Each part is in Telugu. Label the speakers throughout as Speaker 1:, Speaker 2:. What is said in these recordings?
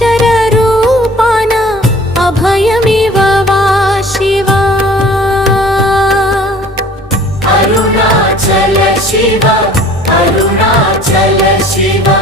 Speaker 1: चररूपाना अभयमिव वा शिवा। अरुणाचल शिव अरुणाचल अरुणा शिवा।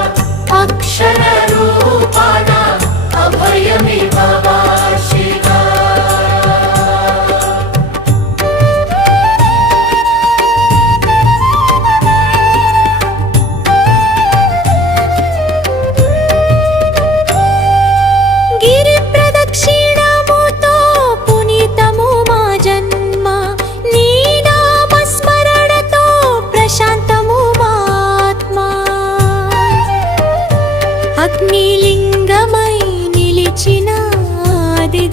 Speaker 1: అగ్నిలింగమై నిలిచిన
Speaker 2: ఆది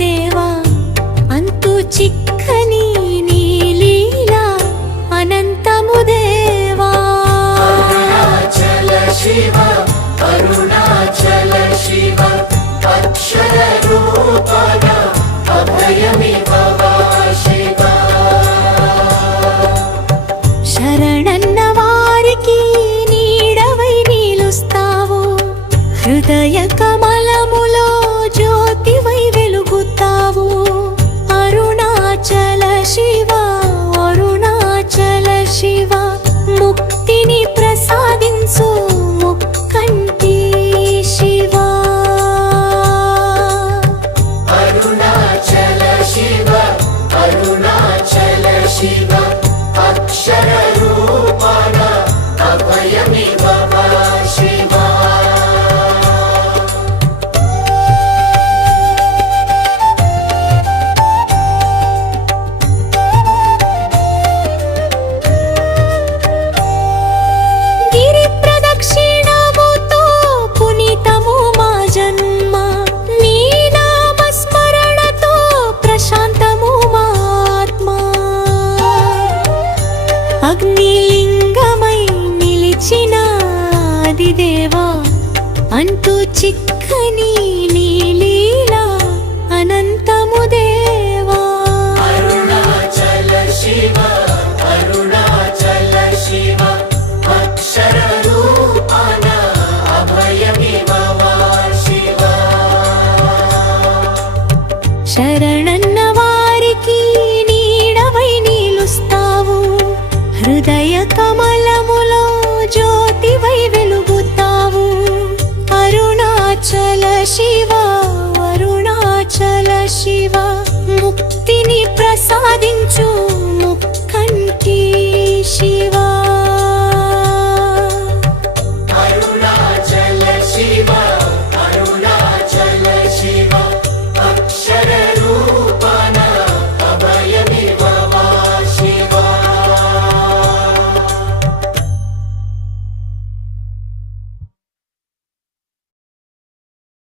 Speaker 1: శరణన్న వారికి నీడవై నిలుస్తావు. హృదయ కమలములో జ్యోతివై వెలుగుతావు. అరుణాచల శివ అరుణాచల శివ ముక్తిని ప్రసాదించు.